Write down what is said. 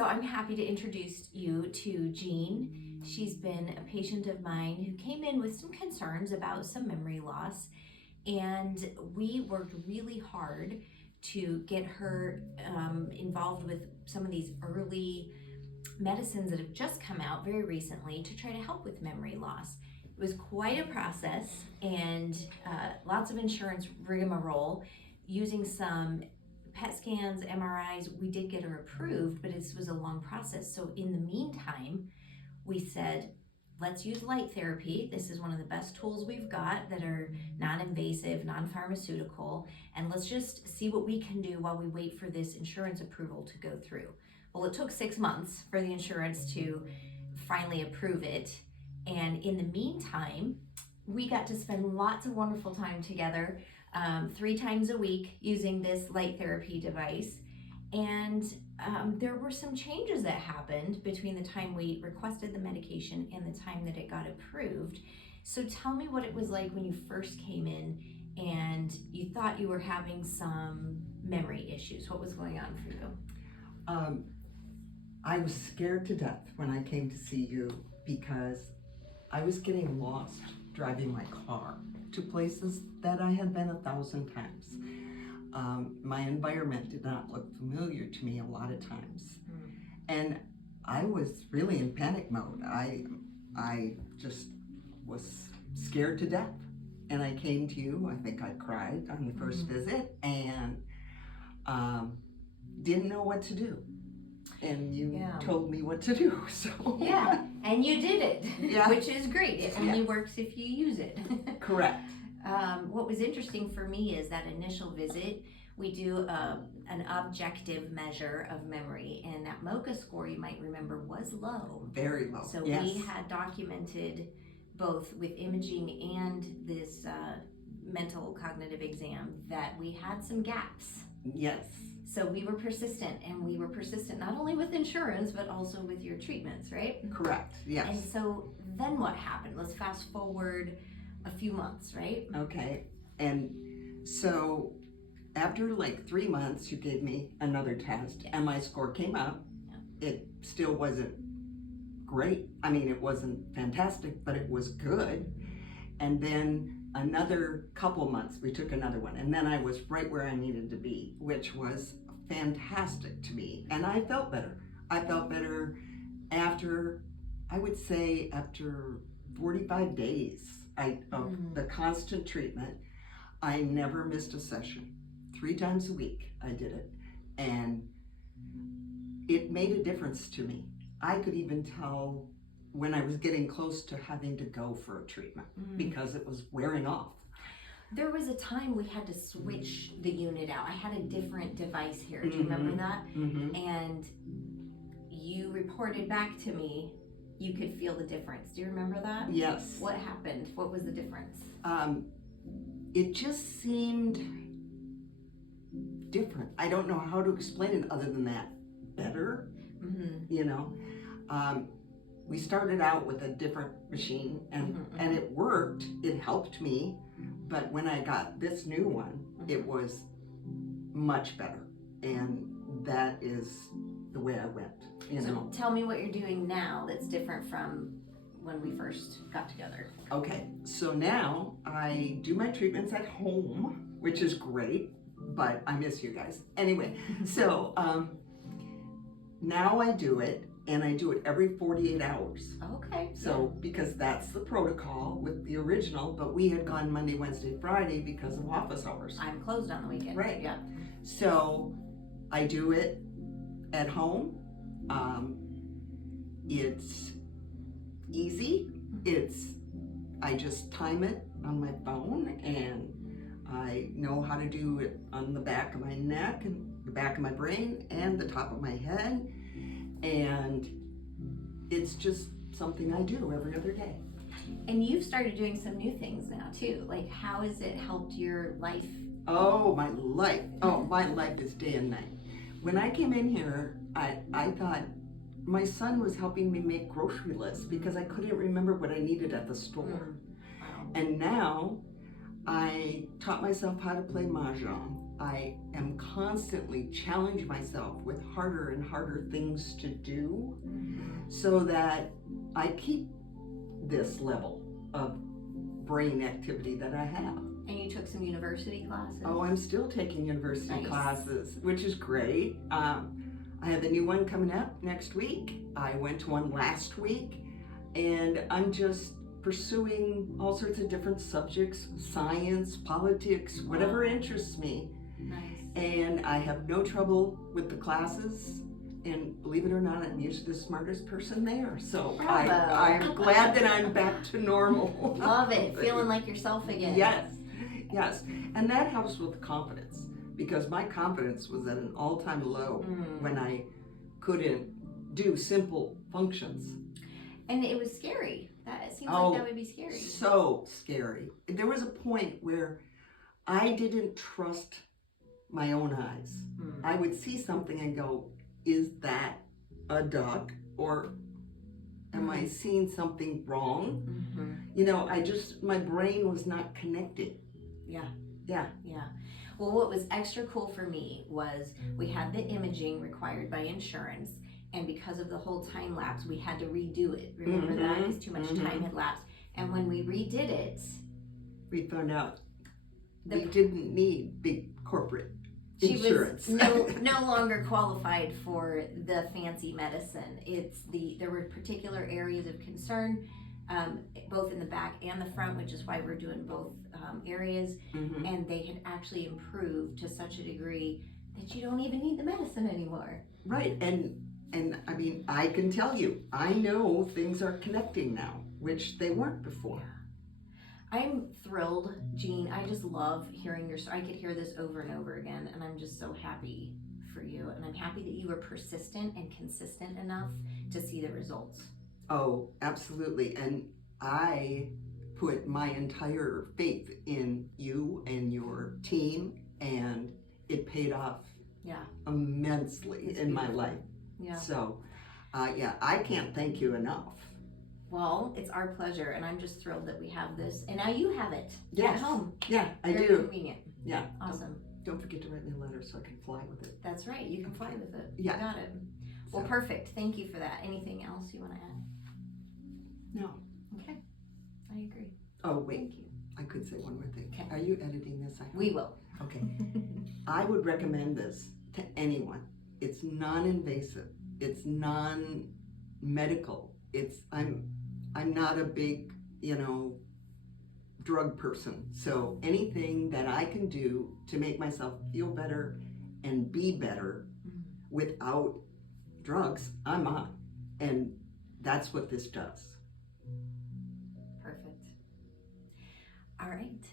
So I'm happy to introduce you to Jean. She's been a patient of mine who came in with some concerns about some memory loss, and we worked really hard to get her involved with some of these early medicines that have just come out very recently to try to help with memory loss. It was quite a process, and lots of insurance rigmarole. Using some PET scans, MRIs, we did get her approved, but this was a long process. So in the meantime, we said, let's use light therapy. This is one of the best tools we've got that are non-invasive, non-pharmaceutical, and let's just see what we can do while we wait for this insurance approval to go through. Well, it took 6 months for the insurance to finally approve it, and in the meantime, we got to spend lots of wonderful time together, 3 times a week using this light therapy device. And there were some changes that happened between the time we requested the medication and the time that it got approved. So tell me what it was like when you first came in and you thought you were having some memory issues. What was going on for you? I was scared to death when I came to see you because I was getting lost driving my car to places that I had been 1,000 times. My environment did not look familiar to me a lot of times. And I was really in panic mode. I just was scared to death. And I came to you, I think I cried on the first visit, and didn't know what to do. And you told me what to do, so. Yeah, and you did it, which is great. It only Yes. works if you use it. Correct. What was interesting for me is that initial visit, we do an objective measure of memory, and that MoCA score, you might remember, was low. Very low. So yes. we had documented both with imaging and this mental cognitive exam that we had some gaps. Yes. So we were persistent, and we were persistent not only with insurance, but also with your treatments, right? Correct, yes. And so then what happened? Let's fast forward a few months, right? Okay, and so after like 3 months, you gave me another test, and my score came up. It still wasn't great. I mean, it wasn't fantastic, but it was good. And then another couple months, we took another one, and then I was right where I needed to be, which was fantastic to me. And I felt better. I felt better after, I would say, after 45 days of the constant treatment. I never missed a session. 3 times a week I did it, and it made a difference to me. I could even tell when I was getting close to having to go for a treatment because it was wearing off. There was a time we had to switch the unit out. I had a different device here. Do you remember that? And you reported back to me you could feel the difference. Do you remember that? Yes. What happened? What was the difference? It just seemed different. I don't know how to explain it other than that. Better, you know. We started out with a different machine, and it worked. It helped me, but when I got this new one, it was much better, and that is the way I went. You know. So tell me what you're doing now that's different from when we first got together. Okay, so now I do my treatments at home, which is great, but I miss you guys. Anyway, so now I do it, and I do it every 48 hours. Okay. So, because that's the protocol with the original, but we had gone Monday, Wednesday, Friday because of office hours. I'm closed on the weekend. Right. Yeah. So, I do it at home. It's easy. I just time it on my phone, and I know how to do it on the back of my neck and the back of my brain and the top of my head. And it's just something I do every other day. And you've started doing some new things now too. Like, how has it helped your life? Oh, my life. Oh, my life is day and night. When I came in here, I thought my son was helping me make grocery lists because I couldn't remember what I needed at the store. Wow. And now I taught myself how to play mahjong. I am constantly challenging myself with harder and harder things to do so that I keep this level of brain activity that I have. And you took some university classes? Oh, I'm still taking university Nice. classes, which is great. I have a new one coming up next week. I went to one last week, and I'm just pursuing all sorts of different subjects, science, politics, whatever interests me. Nice. And I have no trouble with the classes. And believe it or not, I'm usually the smartest person there. So I'm glad that I'm back to normal. Love it. Feeling like yourself again. Yes, yes. And that helps with confidence, because my confidence was at an all-time low when I couldn't do simple functions. And it was scary. It seems like that would be scary. So scary. There was a point where I didn't trust my own eyes. I would see something and go, is that a duck, or am I seeing something wrong? You know, my brain was not connected. Yeah. Yeah. Yeah. Well, what was extra cool for me was we had the imaging required by insurance, and because of the whole time lapse, we had to redo it. Remember that? Because too much time had lapsed. And when we redid it, we found out we didn't need big corporate insurance. She was no longer qualified for the fancy medicine. There were particular areas of concern, both in the back and the front, which is why we're doing both areas. And they had actually improved to such a degree that you don't even need the medicine anymore. Right, and I mean, I can tell you, I know things are connecting now, which they weren't before. I'm thrilled, Jean. I just love hearing your story. I could hear this over and over again, and I'm just so happy for you. And I'm happy that you were persistent and consistent enough to see the results. Oh, absolutely. And I put my entire faith in you and your team, and it paid off immensely in my life. Yeah. So, I can't thank you enough. Well, it's our pleasure, and I'm just thrilled that we have this. And now you have it at home. Yeah, I Very do. convenient. Yeah. Awesome. Don't forget to write me a letter so I can fly with it. That's right. You can fly with it. Yeah. You got it. Well, perfect. Thank you for that. Anything else you want to add? No. Okay. I agree. Oh, wait. Thank you. I could say one more thing. Okay. Are you editing this? We will. Okay. I would recommend this to anyone. It's non-invasive. It's non-medical. I'm not a big, drug person. So anything that I can do to make myself feel better and be better without drugs, I'm on. And that's what this does. Perfect. All right.